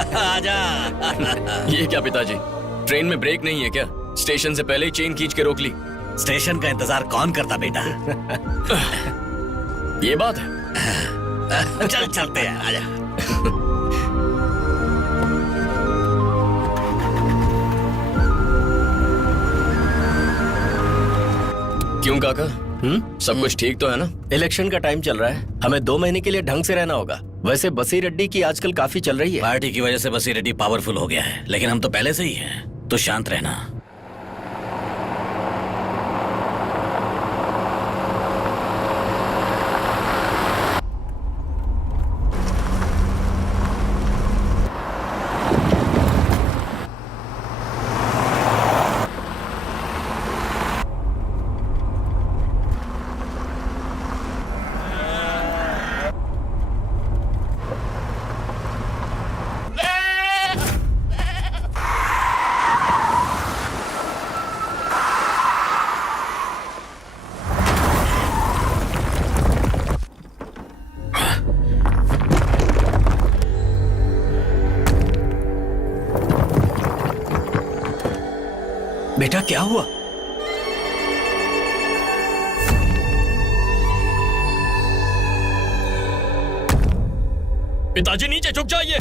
आजा। ये क्या पिताजी, ट्रेन में ब्रेक नहीं है क्या? स्टेशन से पहले ही चेन खींच के रोक ली। स्टेशन का इंतजार कौन करता बेटा? ये बात है। चल चलते हैं, आजा। क्यों काका? सब कुछ ठीक तो है ना? इलेक्शन का टाइम चल रहा है, हमें 2 महीने के लिए ढंग से रहना होगा। वैसे बसी रेड्डी की आजकल काफी चल रही है। पार्टी की वजह से बसी रेड्डी पावरफुल हो गया है, लेकिन हम तो पहले से ही हैं। तो शांत रहना। बेटा क्या हुआ? पिताजी नीचे झुक जाइए।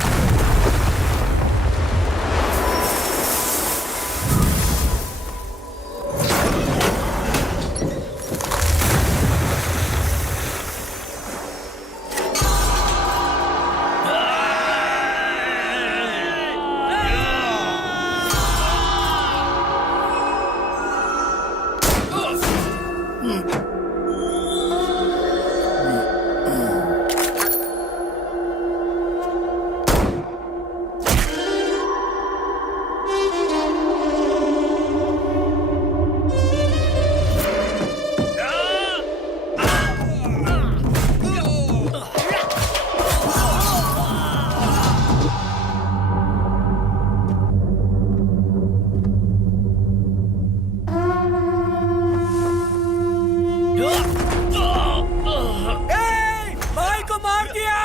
भाई को मार दिया।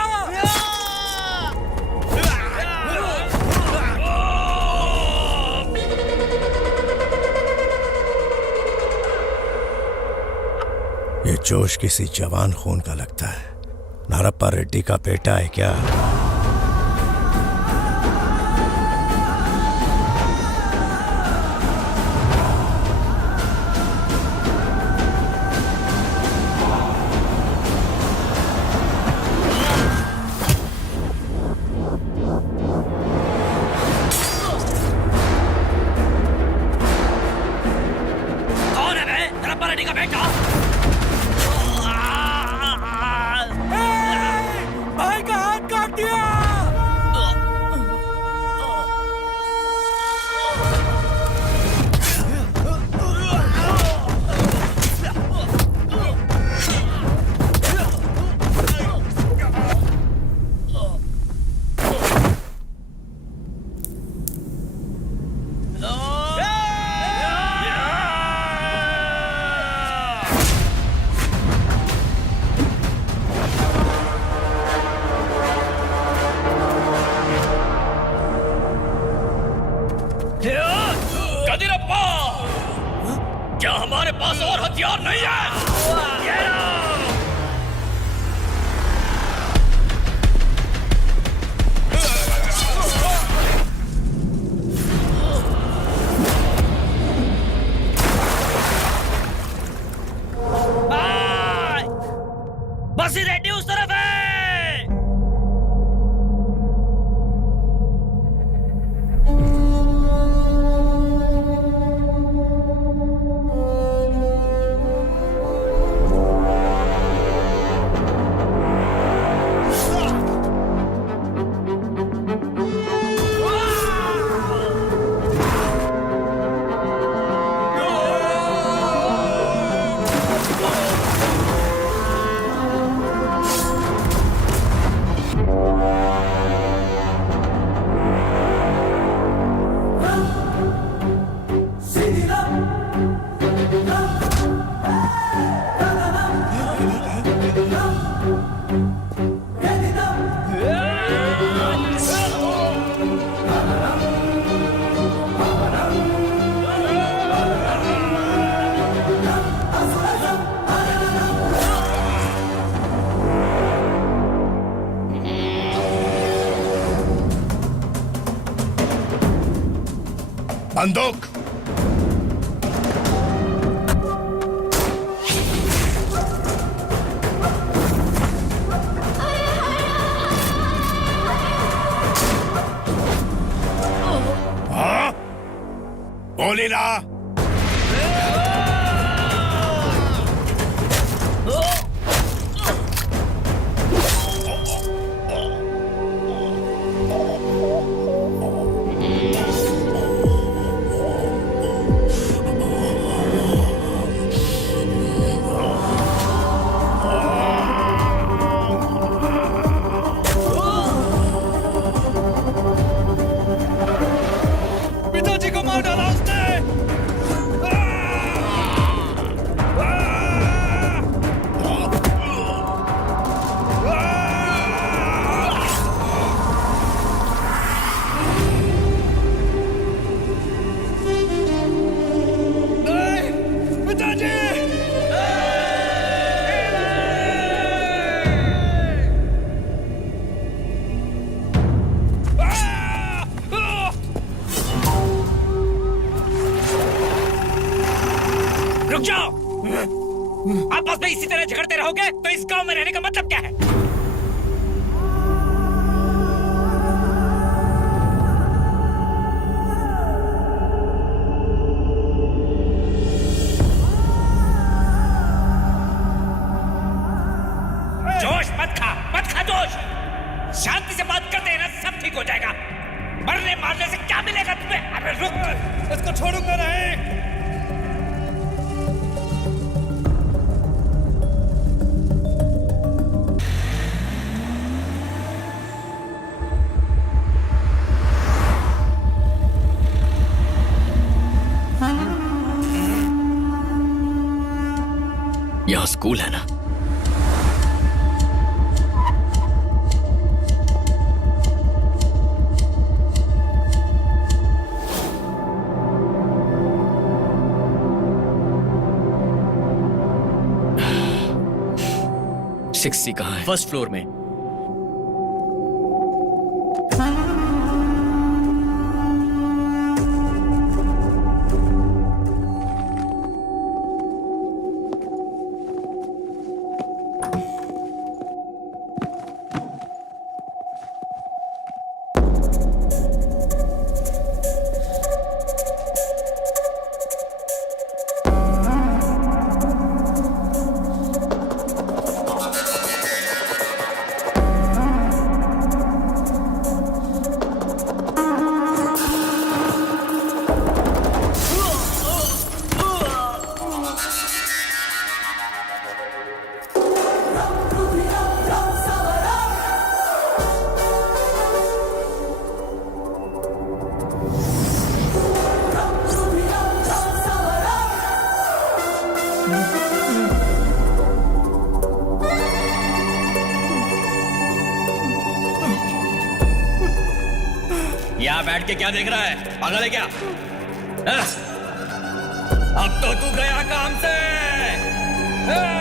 ये जोश किसी जवान खून का लगता है। नारप्पा रेड्डी का बेटा है क्या? भाई का हाथ काट दिया। कदिरप्पा, क्या हमारे पास और हथियार नहीं है? बसी रेड्डी उस तरफ है। बंदूक। हाँ? गोली ला। पिताजी को मार डाला उसने। नहीं, पिताजी। रुक जाओ। आपस में इसी तरह झगड़ते रहोगे तो इस गांव में रहने का मतलब क्या है? जोश मत खा जोश। शांति से बात करते हैं ना, सब ठीक हो जाएगा। मरने मारने से क्या मिलेगा तुम्हें? अरे रुक, इसको छोड़ूंगा नहीं। यहाँ स्कूल है ना? सिक्स सी कहाँ है? फर्स्ट फ्लोर में। यहाँ बैठ के क्या देख रहा है? पागल है क्या? हाँ? अब तो तू गया काम से। हाँ?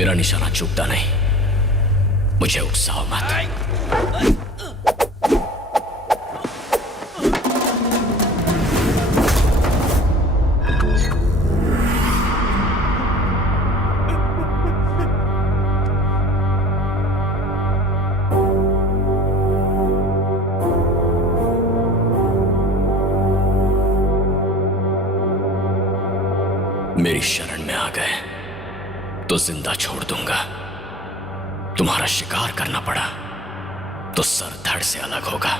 मेरा निशाना चूकता नहीं, मुझे उकसाओ मत। मेरी शरण में आ गए तो जिंदा छोड़ दूंगा, तुम्हारा शिकार करना पड़ा तो सर धड़ से अलग होगा।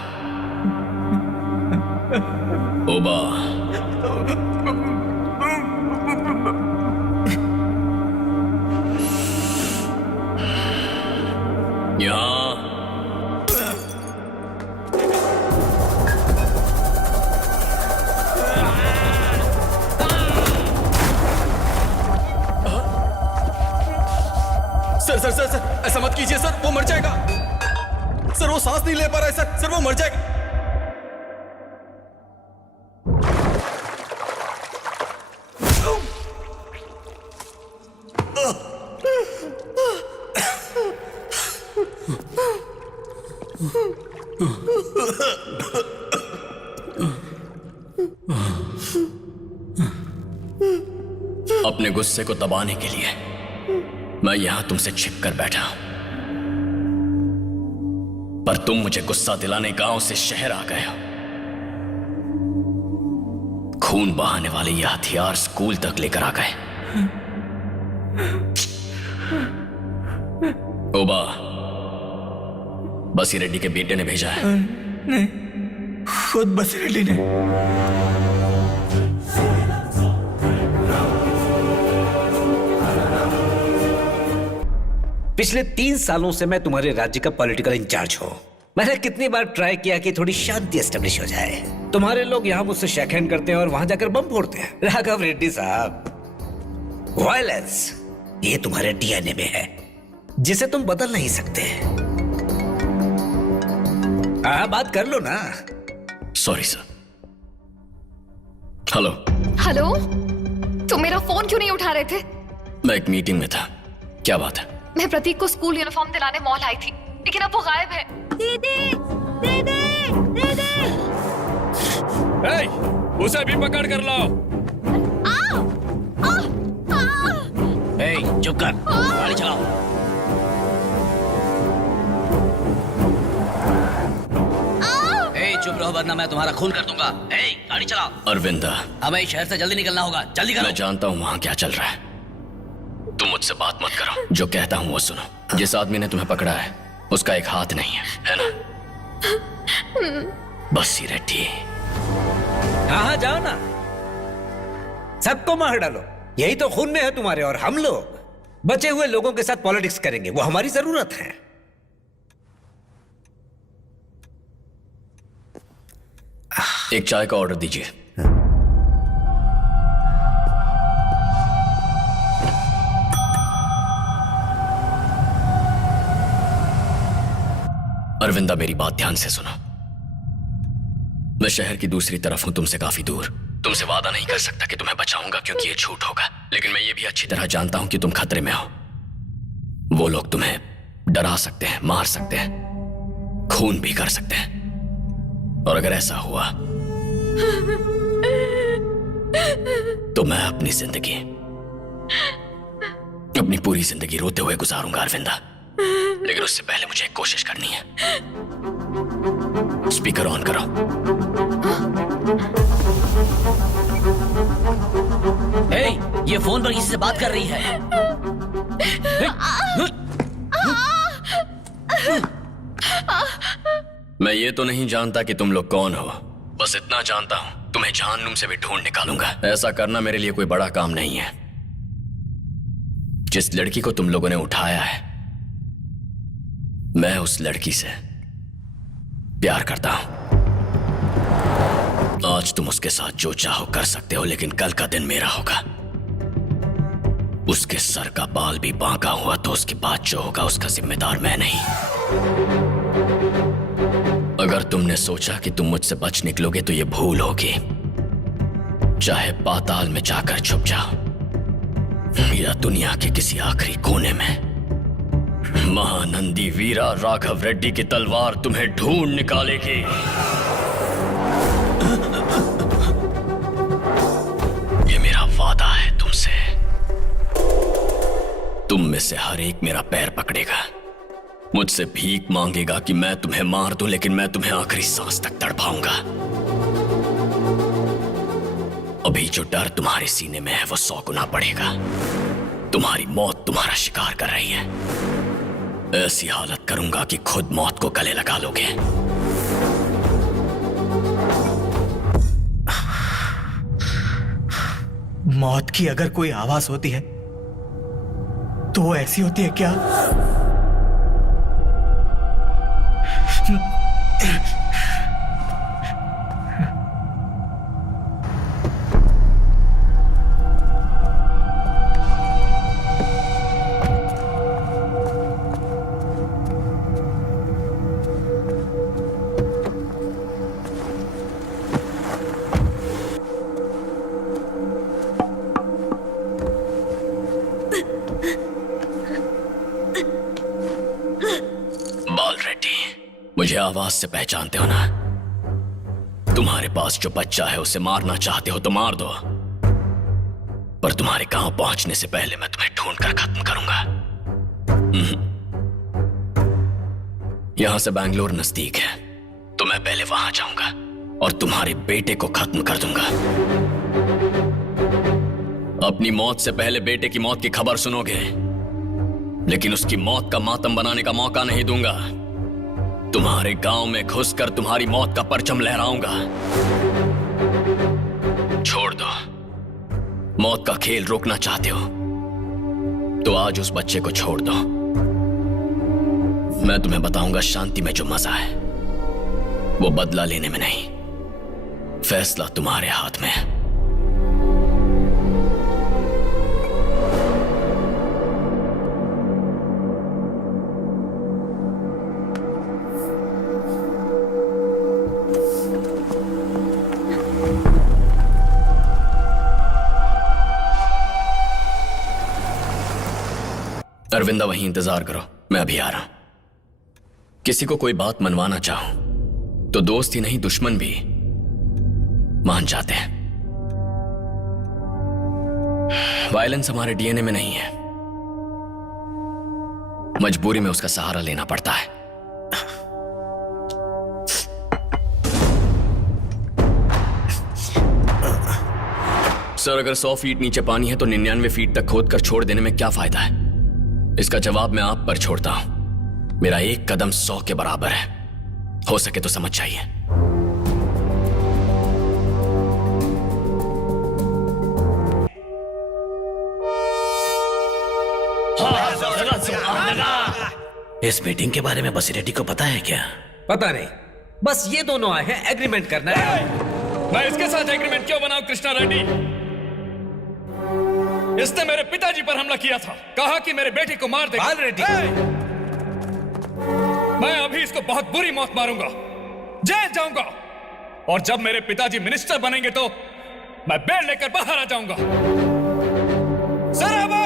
ओबा, यहां सर सर सर ऐसा मत कीजिए सर, वो मर जाएगा सर, वो सांस नहीं ले पा रहा है सर, सर वो मर जाएगा। अपने गुस्से को दबाने के लिए मैं यहां तुमसे छिप कर बैठा हूं, पर तुम मुझे गुस्सा दिलाने गांव से शहर आ गए हो। खून बहाने वाले ये हथियार स्कूल तक लेकर आ गए। ओबा, बसी रेड्डी के बेटे ने भेजा है। नहीं, खुद बसी रेड्डी ने। पिछले 3 सालों से मैं तुम्हारे राज्य का पॉलिटिकल इंचार्ज हूं। मैंने कितनी बार ट्राई किया कि थोड़ी शांति एस्टेब्लिश हो जाए। तुम्हारे लोग यहाँ मुझसे शेक हैंड करते हैं और वहां जाकर बम फोड़ते हैं। राघव रेड्डी साहब, वायलेंस ये तुम्हारे डीएनए में है, जिसे तुम बदल नहीं सकते। हाँ, बात कर लो ना। Sorry sir. हेलो। हेलो, तुम मेरा फोन क्यों नहीं उठा रहे थे? मैं एक मीटिंग में था। क्या बात है? मैं प्रतीक को स्कूल यूनिफॉर्म दिलाने मॉल आई थी, लेकिन अब वो गायब है। दीदी, दीदी, दीदी। उसे भी पकड़ कर लाओ। चुप कर, गाड़ी चलाओ। चुप रहो वरना मैं तुम्हारा खून कर दूंगा। गाड़ी चलाओ। अरविंदा, हमें शहर से जल्दी निकलना होगा, जल्दी करो। मैं जानता हूं वहां क्या चल रहा है, तुम मुझसे बात मत करो। जो कहता हूं वो सुनो। जिस आदमी ने तुम्हें पकड़ा है उसका एक हाथ नहीं है ना? बसी रेड्डी। हाँ, जाओ ना, सबको मार डालो। यही तो खून में है तुम्हारे। और हम लोग बचे हुए लोगों के साथ पॉलिटिक्स करेंगे, वो हमारी जरूरत है। एक चाय का ऑर्डर दीजिए। अरविंदा, मेरी बात ध्यान से सुनो। मैं शहर की दूसरी तरफ हूं, तुमसे काफी दूर। तुमसे वादा नहीं कर सकता कि तुम्हें बचाऊंगा, क्योंकि ये झूठ होगा। लेकिन मैं ये भी अच्छी तरह जानता हूं कि तुम खतरे में हो। वो लोग तुम्हें डरा सकते हैं, मार सकते हैं, खून भी कर सकते हैं। और अगर ऐसा हुआ तो मैं अपनी पूरी जिंदगी रोते हुए गुजारूंगा अरविंदा। लेकिन उससे पहले मुझे एक कोशिश करनी है। स्पीकर ऑन करो। ये फोन पर किसी से बात कर रही है। मैं ये तो नहीं जानता कि तुम लोग कौन हो, बस इतना जानता हूं तुम्हें जहन्नुम से भी ढूंढ निकालूंगा। ऐसा करना मेरे लिए कोई बड़ा काम नहीं है। जिस लड़की को तुम लोगों ने उठाया है, मैं उस लड़की से प्यार करता हूं। आज तुम उसके साथ जो चाहो कर सकते हो, लेकिन कल का दिन मेरा होगा। उसके सर का बाल भी बांका हुआ तो उसके बाद जो होगा उसका जिम्मेदार मैं नहीं। अगर तुमने सोचा कि तुम मुझसे बच निकलोगे तो ये भूल होगी। चाहे पाताल में जाकर छुप जाओ, या दुनिया के किसी आखिरी कोने में महानंदी वीरा राघव रेड्डी की तलवार तुम्हें ढूंढ निकालेगी। ये मेरा वादा है तुमसे। तुम में से हर एक मेरा पैर पकड़ेगा, मुझसे भीख मांगेगा कि मैं तुम्हें मार दूं, लेकिन मैं तुम्हें आखिरी सांस तक तड़पाऊंगा। अभी जो डर तुम्हारे सीने में है वो 100 गुना बढ़ेगा। तुम्हारी मौत तुम्हारा शिकार कर रही है। ऐसी हालत करूंगा कि खुद मौत को गले लगा लोगे। मौत की अगर कोई आवाज होती है तो वो ऐसी होती है क्या? मुझे आवाज से पहचानते हो ना? तुम्हारे पास जो बच्चा है उसे मारना चाहते हो तो मार दो, पर तुम्हारे गांव पहुंचने से पहले मैं तुम्हें ढूंढकर खत्म करूंगा। यहां से बैंगलोर नजदीक है, तो मैं पहले वहां जाऊंगा और तुम्हारे बेटे को खत्म कर दूंगा। अपनी मौत से पहले बेटे की मौत की खबर सुनोगे, लेकिन उसकी मौत का मातम बनाने का मौका नहीं दूंगा। तुम्हारे गांव में घुसकर तुम्हारी मौत का परचम लहराऊंगा। छोड़ दो। मौत का खेल रोकना चाहते हो तो आज उस बच्चे को छोड़ दो। मैं तुम्हें बताऊंगा शांति में जो मजा है वो बदला लेने में नहीं, फैसला तुम्हारे हाथ में है। अरविंदा वहीं इंतजार करो, मैं अभी आ रहा हूं। किसी को कोई बात मनवाना चाहूं तो दोस्त ही नहीं दुश्मन भी मान जाते हैं। वायलेंस हमारे डीएनए में नहीं है, मजबूरी में उसका सहारा लेना पड़ता है। सर, अगर 100 फीट नीचे पानी है तो 99 फीट तक खोदकर छोड़ देने में क्या फायदा है? इसका जवाब मैं आप पर छोड़ता हूं। मेरा एक कदम 100 के बराबर है। हो सके तो समझ जाइए। इस मीटिंग के बारे में बसीरेड्डी को पता है क्या? पता नहीं, बस ये दोनों आए हैं एग्रीमेंट करना है। मैं इसके साथ एग्रीमेंट क्यों बनाऊं कृष्णा रेड्डी? इसने मेरे पिताजी पर हमला किया था, कहा कि मेरे बेटे को मार देगा। रेड्डी, मैं अभी इसको बहुत बुरी मौत मारूंगा, जेल जाऊंगा, और जब मेरे पिताजी मिनिस्टर बनेंगे तो मैं बेल लेकर बाहर आ जाऊंगा। सराबा!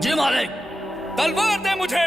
जी मालिक। तलवार दे मुझे।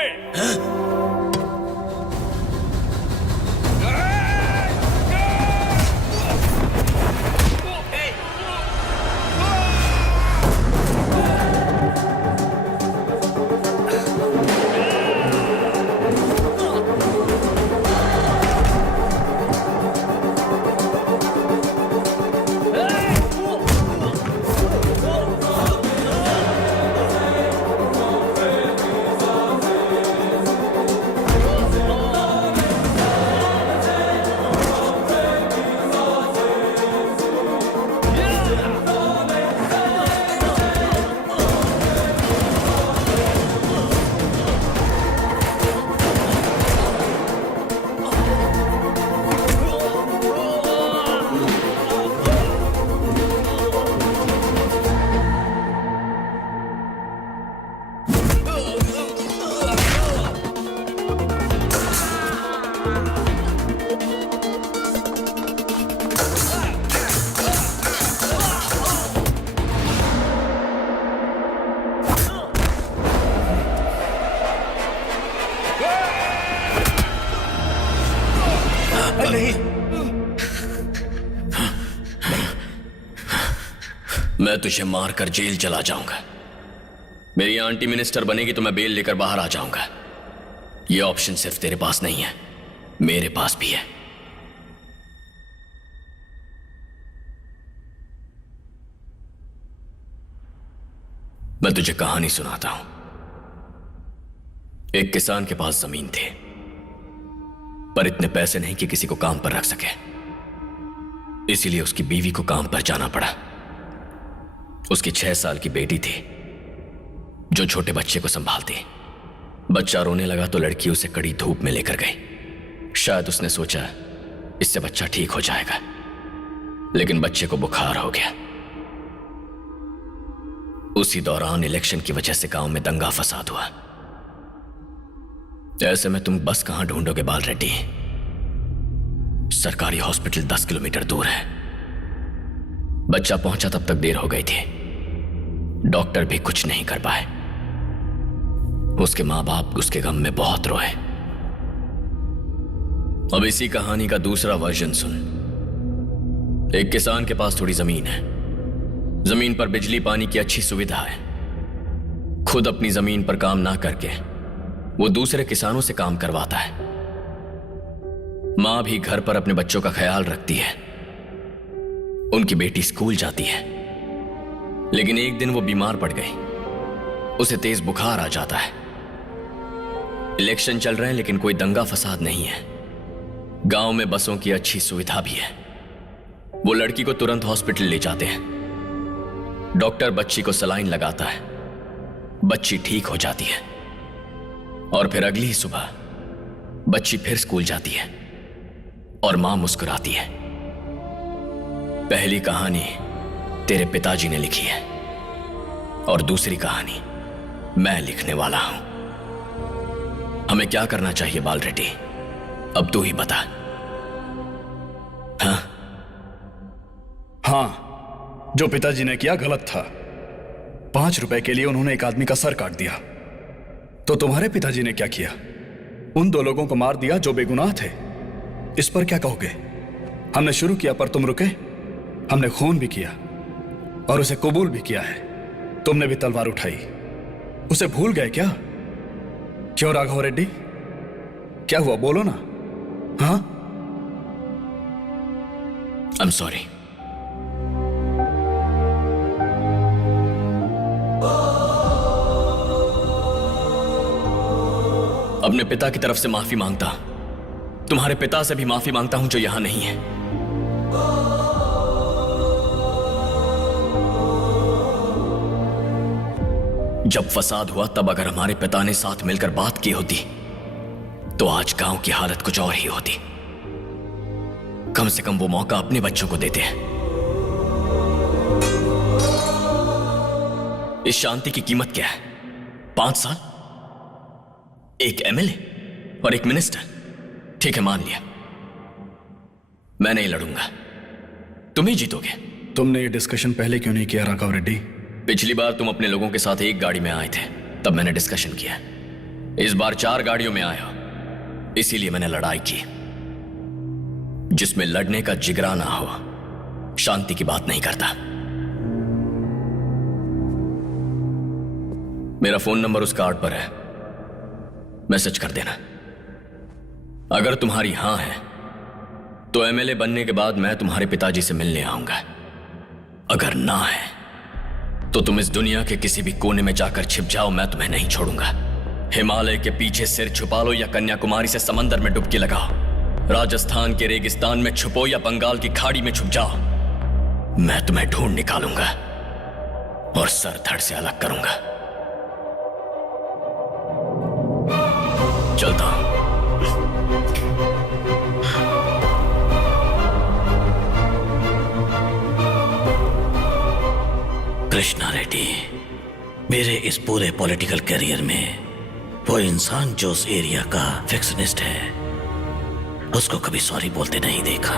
मैं तुझे मारकर जेल चला जाऊंगा। मेरी आंटी मिनिस्टर बनेगी तो मैं बेल लेकर बाहर आ जाऊंगा। यह ऑप्शन सिर्फ तेरे पास नहीं है, मेरे पास भी है। मैं तुझे कहानी सुनाता हूं। एक किसान के पास जमीन थी, पर इतने पैसे नहीं कि किसी को काम पर रख सके। इसीलिए उसकी बीवी को काम पर जाना पड़ा। उसकी 6 साल की बेटी थी जो छोटे बच्चे को संभालती। बच्चा रोने लगा तो लड़की उसे कड़ी धूप में लेकर गई। शायद उसने सोचा इससे बच्चा ठीक हो जाएगा, लेकिन बच्चे को बुखार हो गया। उसी दौरान इलेक्शन की वजह से गांव में दंगा फसाद हुआ। ऐसे में तुम बस कहां ढूंढोगे बाल रेड्डी? सरकारी हॉस्पिटल 10 किलोमीटर दूर है। बच्चा पहुंचा तब तक देर हो गई थी। डॉक्टर भी कुछ नहीं कर पाए। उसके मां बाप उसके गम में बहुत रोए। अब इसी कहानी का दूसरा वर्जन सुन। एक किसान के पास थोड़ी जमीन है। जमीन पर बिजली पानी की अच्छी सुविधा है। खुद अपनी जमीन पर काम ना करके वो दूसरे किसानों से काम करवाता है। मां भी घर पर अपने बच्चों का ख्याल रखती है। उनकी बेटी स्कूल जाती है, लेकिन एक दिन वो बीमार पड़ गई। उसे तेज बुखार आ जाता है। इलेक्शन चल रहे हैं लेकिन कोई दंगा फसाद नहीं है। गांव में बसों की अच्छी सुविधा भी है। वो लड़की को तुरंत हॉस्पिटल ले जाते हैं। डॉक्टर बच्ची को सलाइन लगाता है। बच्ची ठीक हो जाती है और फिर अगली ही सुबह बच्ची फिर स्कूल जाती है और मां मुस्कुराती है। पहली कहानी तेरे पिताजी ने लिखी है और दूसरी कहानी मैं लिखने वाला हूं। हमें क्या करना चाहिए बाल रेड्डी? अब तू ही बता। हाँ, जो पिताजी ने किया गलत था। 5 रुपए के लिए उन्होंने एक आदमी का सर काट दिया। तो तुम्हारे पिताजी ने क्या किया? उन 2 लोगों को मार दिया जो बेगुनाह थे। इस पर क्या कहोगे? हमने शुरू किया पर तुम रुके। हमने खून भी किया और उसे कबूल भी किया है। तुमने भी तलवार उठाई। उसे भूल गए क्या? क्यों राघव रेड्डी, क्या हुआ? बोलो ना। हाँ, आई एम सॉरी। अपने पिता की तरफ से माफी मांगता हूं। तुम्हारे पिता से भी माफी मांगता हूं जो यहां नहीं है। जब फसाद हुआ तब अगर हमारे पिता ने साथ मिलकर बात की होती तो आज गांव की हालत कुछ और ही होती। कम से कम वो मौका अपने बच्चों को देते हैं। इस शांति की कीमत क्या है? 5 साल, एक एमएलए और एक मिनिस्टर। ठीक है, मान लिया। मैं नहीं लड़ूंगा, तुम ही जीतोगे। तुमने ये डिस्कशन पहले क्यों नहीं किया राघव रेड्डी? पिछली बार तुम अपने लोगों के साथ एक गाड़ी में आए थे, तब मैंने डिस्कशन किया। इस बार 4 गाड़ियों में आए हो, इसीलिए मैंने लड़ाई की। जिसमें लड़ने का जिगरा ना हो, शांति की बात नहीं करता। मेरा फोन नंबर उस कार्ड पर है, मैसेज कर देना। अगर तुम्हारी हां है तो एमएलए बनने के बाद मैं तुम्हारे पिताजी से मिलने आऊंगा। अगर ना है तो तुम इस दुनिया के किसी भी कोने में जाकर छिप जाओ, मैं तुम्हें नहीं छोड़ूंगा। हिमालय के पीछे सिर छुपा लो या कन्याकुमारी से समंदर में डुबकी लगाओ, राजस्थान के रेगिस्तान में छुपो या बंगाल की खाड़ी में छुप जाओ, मैं तुम्हें ढूंढ निकालूंगा और सर धड़ से अलग करूंगा। चलता हूं। कृष्णा रेड्डी, मेरे इस पूरे पॉलिटिकल करियर में वो इंसान जो उस एरिया का फिक्शनिस्ट है, उसको कभी सॉरी बोलते नहीं देखा।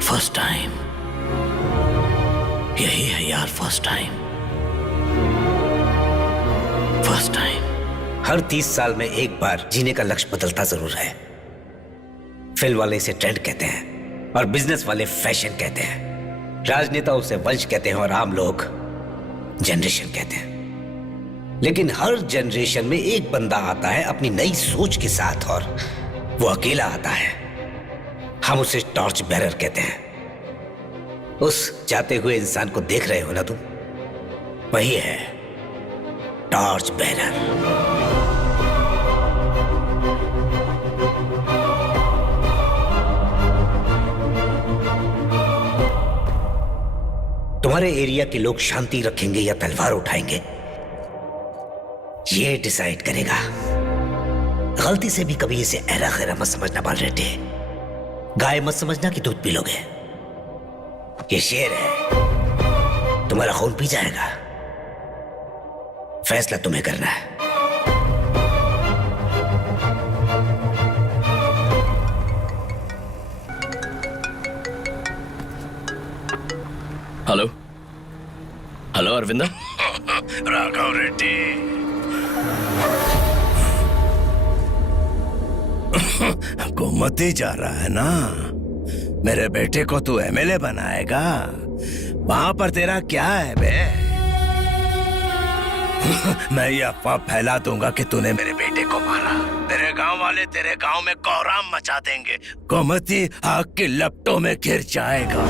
फर्स्ट टाइम यही है यार, फर्स्ट टाइम। First time. हर 30 साल में एक बार जीने का लक्ष्य बदलता जरूर है। फिल्म वाले इसे ट्रेंड कहते हैं और बिजनेस वाले फैशन कहते हैं। राजनेता उसे वंश कहते हैं और आम लोग जनरेशन कहते हैं। लेकिन हर जनरेशन में एक बंदा आता है अपनी नई सोच के साथ, और वो अकेला आता है। हम उसे टॉर्च बेरर कहते हैं। उस जाते हुए इंसान को देख रहे हो ना तुम, वही है टॉर्च बेरर। तुम्हारे एरिया के लोग शांति रखेंगे या तलवार उठाएंगे, ये डिसाइड करेगा। गलती से भी कभी इसे ऐरा खैरा मत समझना बाल रेड्डी। गाय मत समझना कि दूध पी लोगे। ये शेर है, तुम्हारा खून पी जाएगा। फैसला तुम्हें करना है। Hello hello Arvinda. राघव रेड्डी, गोमती जा रहा है ना? मेरे बेटे को तू एमएलए बनाएगा? वहां पर तेरा क्या है बे? मैं ये अफवाह फैला दूंगा कि तूने मेरे बेटे को मारा। तेरे गांव वाले तेरे गांव में कोहराम मचा देंगे। गोमती आग की लपटों में गिर जाएगा।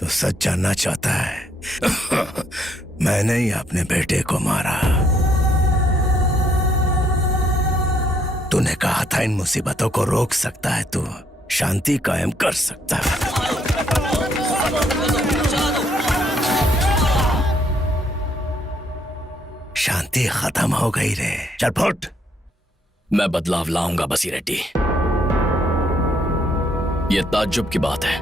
तो सच जानना चाहता है? मैंने ही अपने बेटे को मारा। तूने कहा था इन मुसीबतों को रोक सकता है, तू शांति कायम कर सकता है। शांति खत्म हो गई रे। चल फुट। मैं बदलाव लाऊंगा बसी रेड्डी। यह ताज्जुब की बात है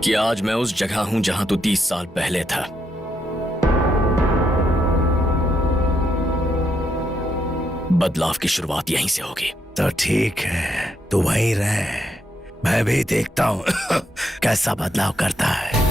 कि आज मैं उस जगह हूं जहां तू 30 साल पहले था। बदलाव की शुरुआत यहीं से होगी। तो ठीक है, तू वहीं रह। मैं भी देखता हूं कैसा बदलाव करता है।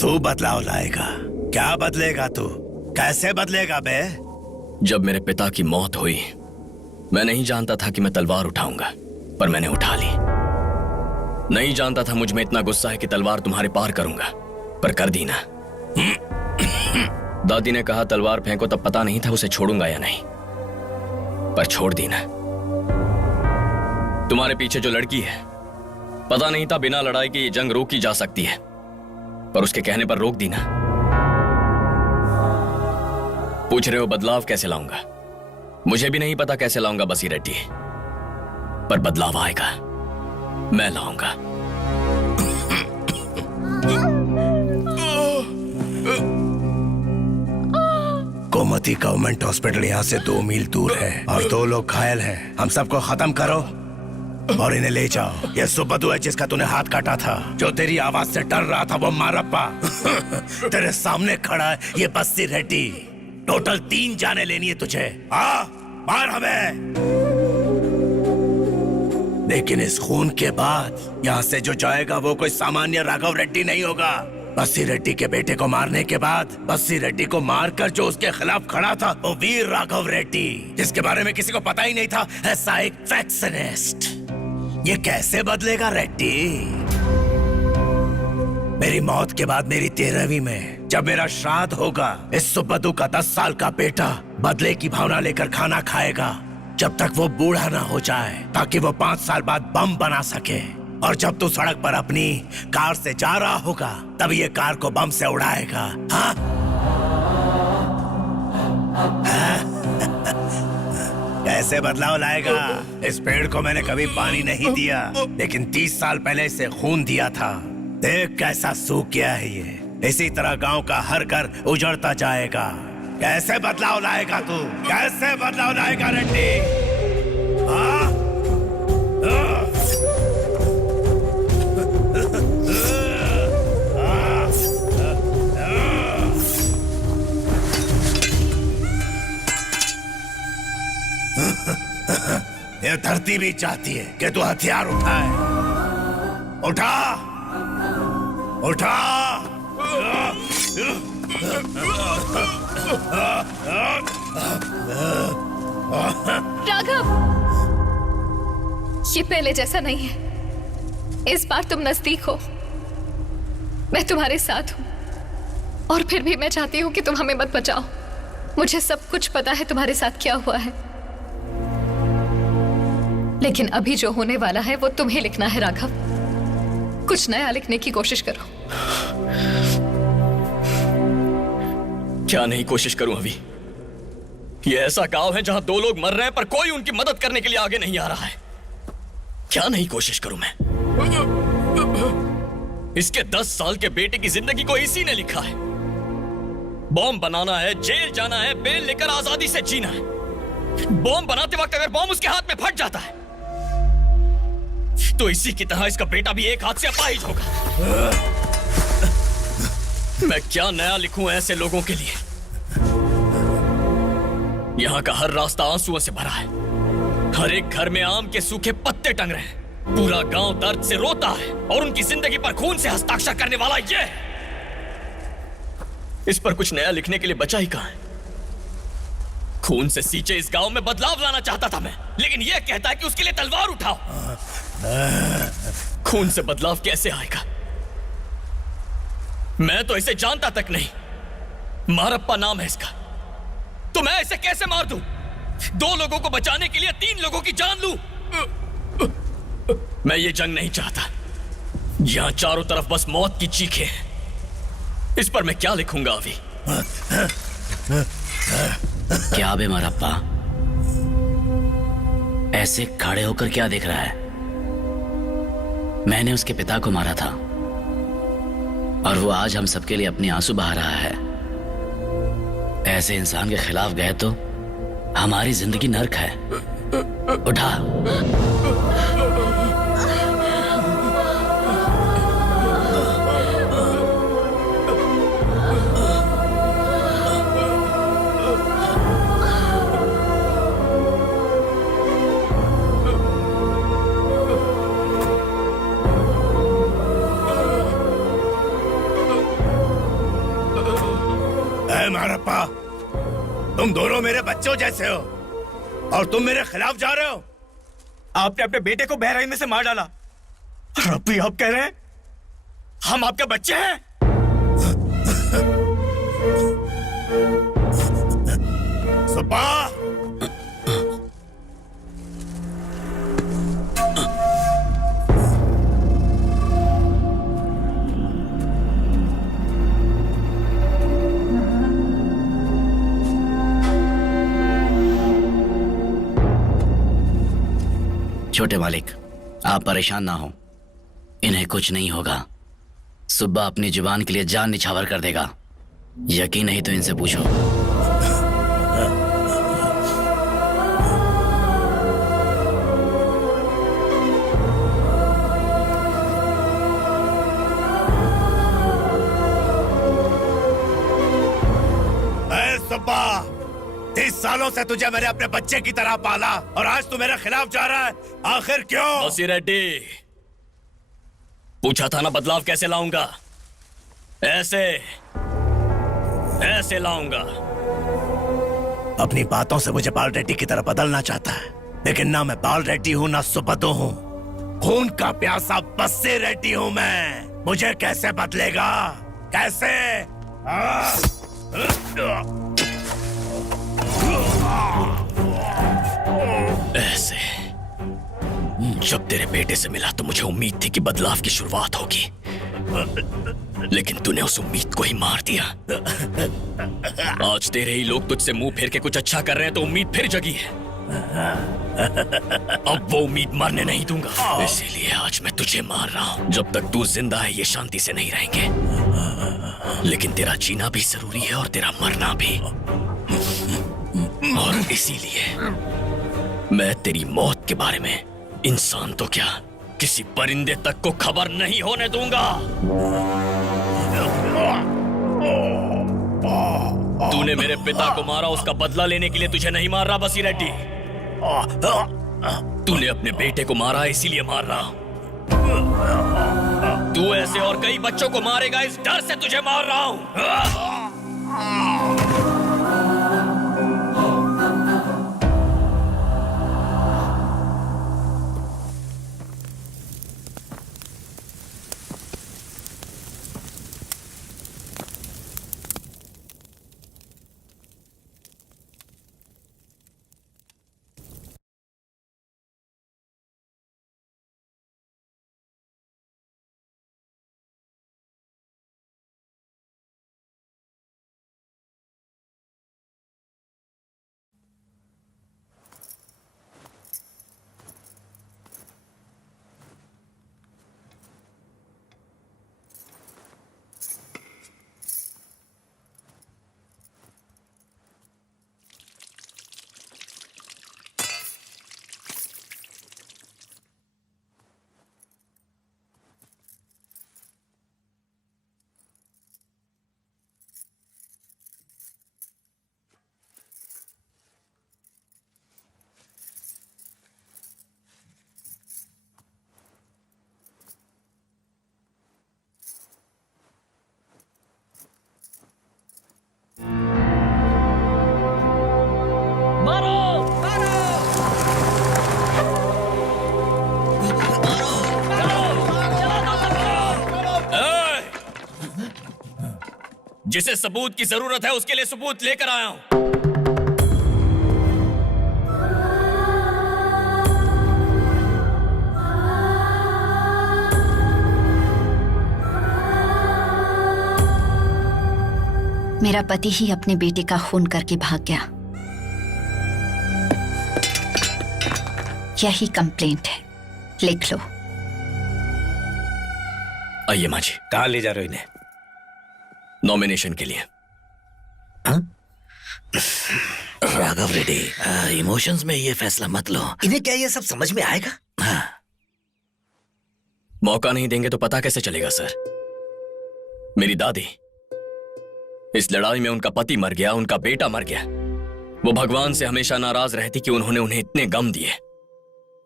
तू बदलाव लाएगा? क्या बदलेगा तू? कैसे बदलेगा बे? जब मेरे पिता की मौत हुई, मैं नहीं जानता था कि मैं तलवार उठाऊंगा, पर मैंने उठा ली। नहीं जानता था मुझ में इतना गुस्सा है कि तलवार तुम्हारे पार करूंगा, पर कर दी ना। दादी ने कहा तलवार फेंको, तब पता नहीं था उसे छोड़ूंगा या नहीं, पर छोड़ दी ना। तुम्हारे पीछे जो लड़की है, पता नहीं था बिना लड़ाई के ये जंग रोकी जा सकती है, पर उसके कहने पर रोक दी ना। पूछ रहे हो बदलाव कैसे लाऊंगा? मुझे भी नहीं पता कैसे लाऊंगा बसी रेड्डी, पर बदलाव आएगा, मैं लाऊंगा। गोमती गवर्नमेंट हॉस्पिटल यहाँ से 2 मील दूर है और 2 लोग घायल हैं। हम सबको खत्म करो और इन्हें ले जाओ। ये सुबदू है जिसका तूने हाथ काटा था, जो तेरी आवाज से डर रहा था, वो मारप्पा। तेरे सामने खड़ा है ये बस्सी रेड्डी। टोटल 3 जाने लेनी है तुझे। मार हमें। लेकिन इस खून के बाद यहाँ से जो जाएगा वो कोई सामान्य राघव रेड्डी नहीं होगा। बस्सी रेड्डी के बेटे को मारने के बाद बस्सी रेड्डी को मारकर जो उसके खिलाफ खड़ा था, वो वीर राघव रेड्डी, जिसके बारे में किसी को पता ही नहीं था। ऐसा एक फैक्शनिस्ट। ये कैसे बदलेगा रेड्डी? मेरी मौत के बाद मेरी 13वीं में जब मेरा श्राद्ध होगा, इस सुबदू का 10 साल का बेटा बदले की भावना लेकर खाना खाएगा, जब तक वो बूढ़ा ना हो जाए, ताकि वो 5 साल बाद बम बना सके। और जब तू सड़क पर अपनी कार से जा रहा होगा, तब ये कार को बम से उड़ाएगा। हाँ? कैसे बदलाव लाएगा? इस पेड़ को मैंने कभी पानी नहीं दिया, लेकिन 30 साल पहले इसे खून दिया था। देख कैसा सूख गया है ये। इसी तरह गांव का हर घर उजड़ता जाएगा। कैसे बदलाव लाएगा तू? कैसे बदलाव लाएगा रेड्डी? हाँ? ये धरती भी चाहती है कि तू हथियार उठाए। उठा उठा। राघव, ये पहले जैसा नहीं है। इस बार तुम नजदीक हो, मैं तुम्हारे साथ हूं, और फिर भी मैं चाहती हूं कि तुम हमें मत बचाओ। मुझे सब कुछ पता है तुम्हारे साथ क्या हुआ है, लेकिन अभी जो होने वाला है वो तुम्हें लिखना है राघव। कुछ नया लिखने की कोशिश करो। क्या नहीं कोशिश करूं अभी? ये ऐसा गांव है जहां 2 लोग मर रहे हैं पर कोई उनकी मदद करने के लिए आगे नहीं आ रहा है। क्या नहीं कोशिश करूं मैं? इसके 10 साल के बेटे की जिंदगी को इसी ने लिखा है। बॉम्ब बनाना है, जेल जाना है, बेल लेकर आजादी से जीना है। बॉम्ब बनाते वक्त अगर बॉम्ब उसके हाथ में फट जाता है तो इसी की तरह इसका बेटा भी एक हाथ से अपाहिज होगा। मैं क्या नया लिखूं ऐसे लोगों के लिए? यहां का हर रास्ता आंसुओं से भरा है। हर एक घर में आम के सूखे पत्ते टंग रहे हैं। पूरा गांव दर्द से रोता है और उनकी जिंदगी पर खून से हस्ताक्षर करने वाला ये है। इस पर कुछ नया लिखने के लिए बचा ही कहां है? खून से सींचे इस गांव में बदलाव लाना चाहता था मैं, लेकिन यह कहता है कि उसके लिए तलवार उठाओ। खून से बदलाव कैसे आएगा? मैं तो इसे जानता तक नहीं। मारप्पा नाम है इसका, तो मैं इसे कैसे मार दूं? 2 लोगों को बचाने के लिए 3 लोगों की जान लूं? मैं ये जंग नहीं चाहता। यहां चारों तरफ बस मौत की चीखें हैं। इस पर मैं क्या लिखूंगा अभी? क्या बे मारप्पा, ऐसे खड़े होकर क्या देख रहा है? मैंने उसके पिता को मारा था और वो आज हम सबके लिए अपने आंसू बहा रहा है। ऐसे इंसान के खिलाफ गए तो हमारी जिंदगी नर्क है। उठा। मारप्पा, तुम दोनों मेरे बच्चों जैसे हो और तुम मेरे खिलाफ जा रहे हो। आपने अपने बेटे को बहराई में से मार डाला और अब भी आप कह रहे हैं हम आपके बच्चे हैं? सुब्बा, छोटे मालिक, आप परेशान ना हो, इन्हें कुछ नहीं होगा। सुब्बा अपनी जुबान के लिए जान निछावर कर देगा। यकीन नहीं तो इनसे पूछो। सुब्बा, 30 सालों से तुझे मैंने अपने बच्चे की तरह पाला और आज तू मेरे खिलाफ जा रहा है। आखिर क्यों? बसी रेड्डी, पूछा था ना बदलाव कैसे लाऊंगा? ऐसे ऐसे लाऊंगा। अपनी बातों से मुझे बाल रेड्डी की तरह बदलना चाहता है, लेकिन ना मैं बाल रेड्डी हूँ ना सुबदो हूँ। खून का प्यासा बस्सी रेड्डी हूँ मैं। मुझे कैसे बदलेगा? कैसे? ऐसे। जब तेरे बेटे से मिला तो मुझे उम्मीद थी कि बदलाव की शुरुआत होगी, लेकिन तूने उस उम्मीद को ही मार दिया। आज तेरे ही लोग तुझसे मुंह फेर के कुछ अच्छा कर रहे हैं तो उम्मीद फिर जगी है। अब वो उम्मीद मरने नहीं दूंगा, इसीलिए आज मैं तुझे मार रहा हूं। जब तक तू जिंदा है ये शांति से नहीं रहेंगे, लेकिन तेरा जीना भी जरूरी है और तेरा मरना भी। और इसीलिए मैं तेरी मौत के बारे में इंसान तो क्या किसी परिंदे तक को खबर नहीं होने दूंगा। तूने मेरे पिता को मारा, उसका बदला लेने के लिए तुझे नहीं मार रहा बसी रेड्डी। तूने अपने बेटे को मारा है, इसीलिए मार रहा हूं। तू ऐसे और कई बच्चों को मारेगा, इस डर से तुझे मार रहा हूं। जिसे सबूत की जरूरत है उसके लिए सबूत लेकर आया हूं। मेरा पति ही अपने बेटे का खून करके भाग गया। यही कंप्लेंट है, लिख लो। आइए माँ जी। कहाँ ले जा रहे हो इन्हें? नॉमिनेशन के लिए। राघव रेड्डी, इमोशंस में ये फैसला मत लो। इन्हें क्या ये सब समझ में आएगा? हाँ। मौका नहीं देंगे तो पता कैसे चलेगा सर? मेरी दादी, इस लड़ाई में उनका पति मर गया, उनका बेटा मर गया। वो भगवान से हमेशा नाराज रहती कि उन्होंने उन्हें इतने गम दिए,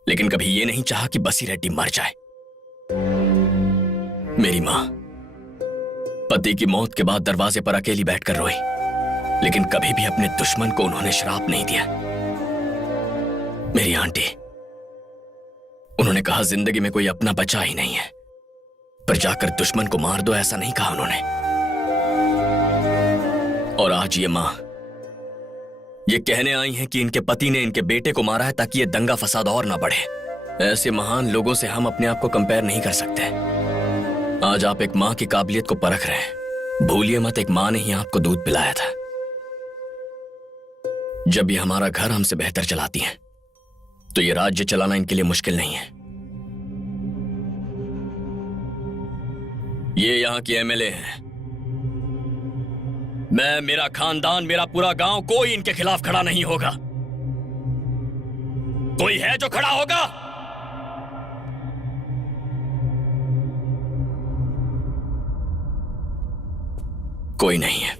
लेकिन कभी ये नहीं चाहा कि बसी रेड्डी मर जाए। मेरी मां पति की मौत के बाद दरवाजे पर अकेली बैठकर रोई, लेकिन कभी भी अपने दुश्मन को उन्होंने श्राप नहीं दिया। मेरी आंटी, उन्होंने कहा जिंदगी में कोई अपना बचा ही नहीं है, पर जाकर दुश्मन को मार दो, ऐसा नहीं कहा उन्होंने। और आज ये मां ये कहने आई हैं कि इनके पति ने इनके बेटे को मारा है ताकि ये दंगा फसाद और ना बढ़े। ऐसे महान लोगों से हम अपने आप को कंपेयर नहीं कर सकते। आज आप एक मां की काबिलियत को परख रहे हैं। भूलिए मत, एक मां ने ही आपको दूध पिलाया था। जब ये हमारा घर हमसे बेहतर चलाती हैं, तो ये राज्य चलाना इनके लिए मुश्किल नहीं है। ये यहां की एमएलए हैं। मैं, मेरा खानदान, मेरा पूरा गांव, कोई इनके खिलाफ खड़ा नहीं होगा। कोई है जो खड़ा होगा? कोई नहीं है।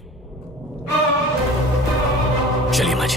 चलिए माँ जी।